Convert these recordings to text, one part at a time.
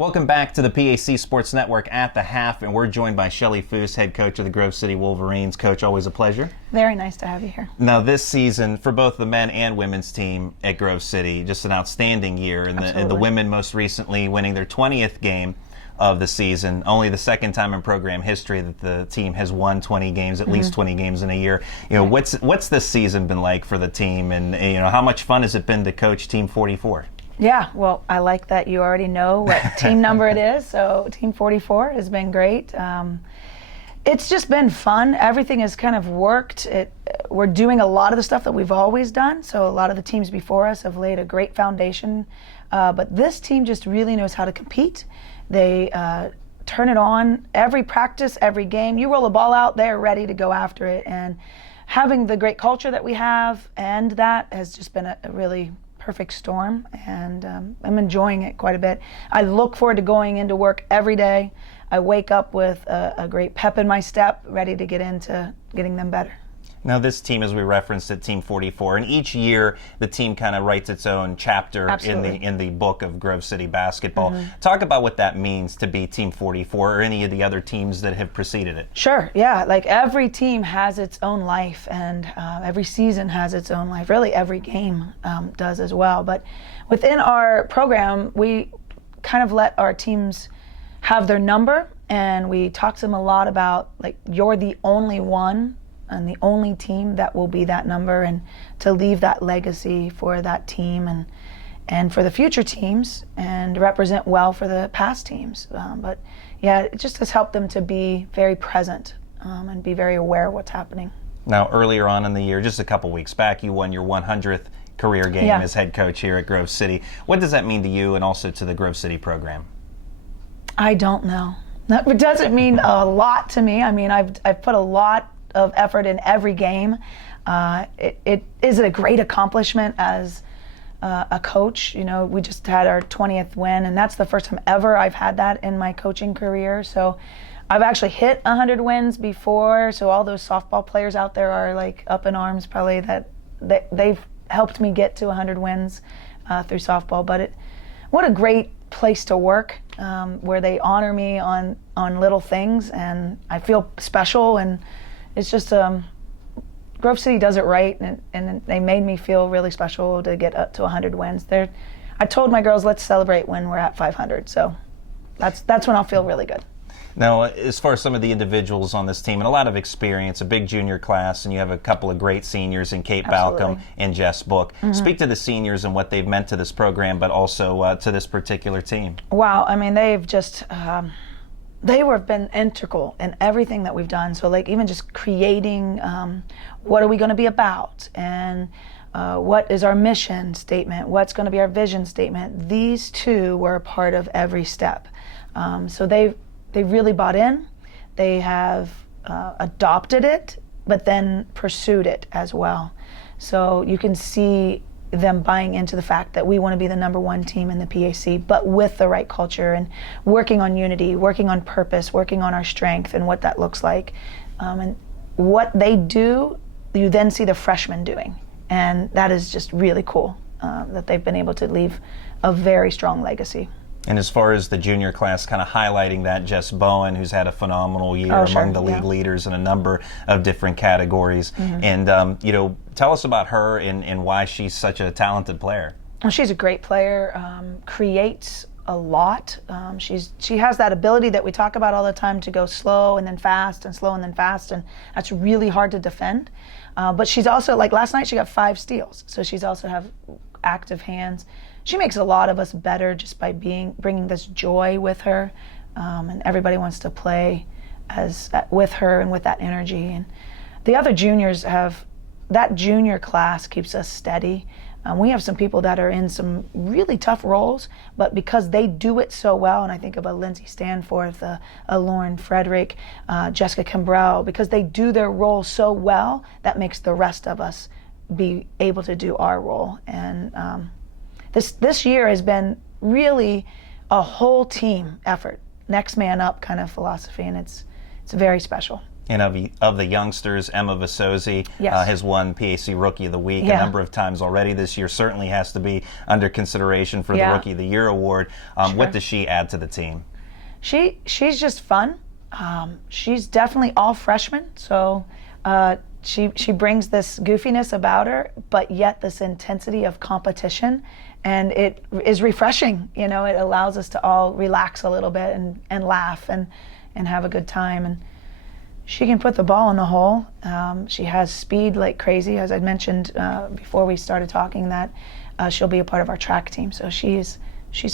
Welcome back to the PAC Sports Network at the Half, and we're joined by Chelle Fuss, head coach of the Grove City Wolverines. Coach, always a pleasure. Very nice to have you here. Now, this season, for both the men and women's team at Grove City, just an outstanding year. And the women most recently winning their 20th game of the season, only the second time in program history that the team has won 20 games, at least 20 games in a year. You know, what's this season been like for the team, and how much fun has it been to coach Team 44? Yeah, well, I like that you already know what team number it is. So Team 44 has been great. It's just been fun. Everything has kind of worked. We're doing a lot of the stuff that we've always done. So a lot of the teams before us have laid a great foundation. But this team just really knows how to compete. They turn it on every practice, every game. You roll a ball out, they're ready to go after it. And having the great culture that we have, and that has just been a really perfect storm, and I'm enjoying it quite a bit. I look forward to going into work every day. I wake up with a great pep in my step, ready to get into getting them better. Now, this team, as we referenced at Team 44, and each year the team kind of writes its own chapter in the book of Grove City basketball. Talk about what that means to be Team 44 or any of the other teams that have preceded it. Sure, yeah. Like every team has its own life, and every season has its own life. Really, every game does as well. But within our program, we kind of let our teams have their number, and we talk to them a lot about, like, you're the only one and the only team that will be that number, and to leave that legacy for that team and for the future teams, and represent well for the past teams. But yeah, it just has helped them to be very present and be very aware of what's happening. Now, earlier on in the year, just a couple weeks back, you won your 100th career game as head coach here at Grove City. What does that mean to you and also to the Grove City program? I don't know. That doesn't mean a lot to me. I mean, I've put a lot of effort in every game. It is a great accomplishment as a coach. You know, we just had our 20th win, and that's the first time ever I've had that in my coaching career. So I've actually hit 100 wins before, so all those softball players out there are like up in arms probably that they've helped me get to 100 wins through softball. But what a great place to work, where they honor me on little things, and I feel special. And it's just Grove City does it right, and they made me feel really special to get up to 100 wins. I told my girls, let's celebrate when we're at 500. So that's when I'll feel really good. Now, as far as some of the individuals on this team, and a lot of experience, a big junior class, and you have a couple of great seniors in Kate Balcom and Jess Book. Speak to the seniors and what they've meant to this program, but also to this particular team. Wow, I mean, they've just they have been integral in everything that we've done. So, like, even just creating what are we going to be about, and what is our mission statement, what's going to be our vision statement. These two were a part of every step. So they really bought in. They have adopted it, but then pursued it as well. So you can see them buying into the fact that we want to be the number one team in the PAC, but with the right culture, and working on unity, working on purpose, working on our strength and what that looks like. And what they do, you then see the freshmen doing. And that is just really cool, that they've been able to leave a very strong legacy. And as far as the junior class, kind of highlighting that, Jess Bowen, who's had a phenomenal year among the league leaders in a number of different categories. And, tell us about her and why she's such a talented player. Well, she's a great player, creates a lot. She has that ability that we talk about all the time to go slow and then fast and slow and then fast, and that's really hard to defend. But she's also, like last night, she got 5 steals, so she's also have active hands. She makes a lot of us better just by bringing this joy with her, and everybody wants to play with her and with that energy. And the other juniors that junior class keeps us steady. We have some people that are in some really tough roles, but because they do it so well, and I think of a Lindsay Stanforth, a Lauren Frederick, Jessica Cambrell, because they do their role so well, that makes the rest of us be able to do our role. And this year has been really a whole team effort, next man up kind of philosophy, and it's very special. And of the youngsters, Emma Visozi Yes. has won PAC Rookie of the Week Yeah. a number of times already this year. Certainly has to be under consideration for the Yeah. Rookie of the Year award. Sure. What does she add to the team? She's just fun. She's definitely all freshman, so she brings this goofiness about her, but yet this intensity of competition, and it is refreshing. You know, it allows us to all relax a little bit and laugh and have a good time. And she can put the ball in the hole. She has speed like crazy, as I mentioned before we started talking. That she'll be a part of our track team, so she's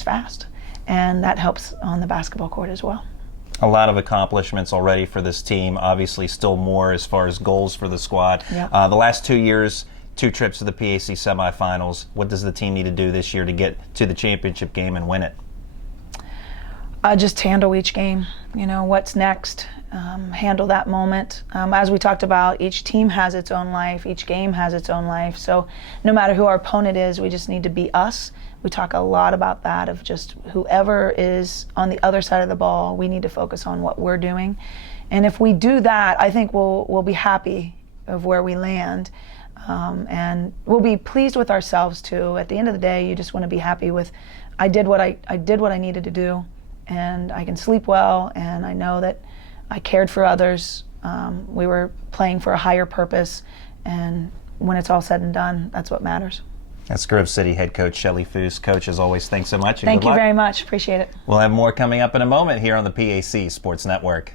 fast, and that helps on the basketball court as well. A lot of accomplishments already for this team. Obviously, still more as far as goals for the squad. Yep. The last 2 years, 2 trips to the PAC semifinals. What does the team need to do this year to get to the championship game and win it? Just handle each game. You know, what's next? Handle that moment. As we talked about, each team has its own life. Each game has its own life. So no matter who our opponent is, we just need to be us. We talk a lot about that, of just whoever is on the other side of the ball, we need to focus on what we're doing. And if we do that, I think we'll be happy of where we land. And we'll be pleased with ourselves too. At the end of the day, you just want to be happy with, I did what I needed to do, and I can sleep well, and I know that I cared for others. We were playing for a higher purpose, and when it's all said and done, that's what matters. That's Grove City head coach Chelle Fuss. Coach, as always, thanks so much. And Thank good you luck. very much. Appreciate it. We'll have more coming up in a moment here on the PAC Sports Network.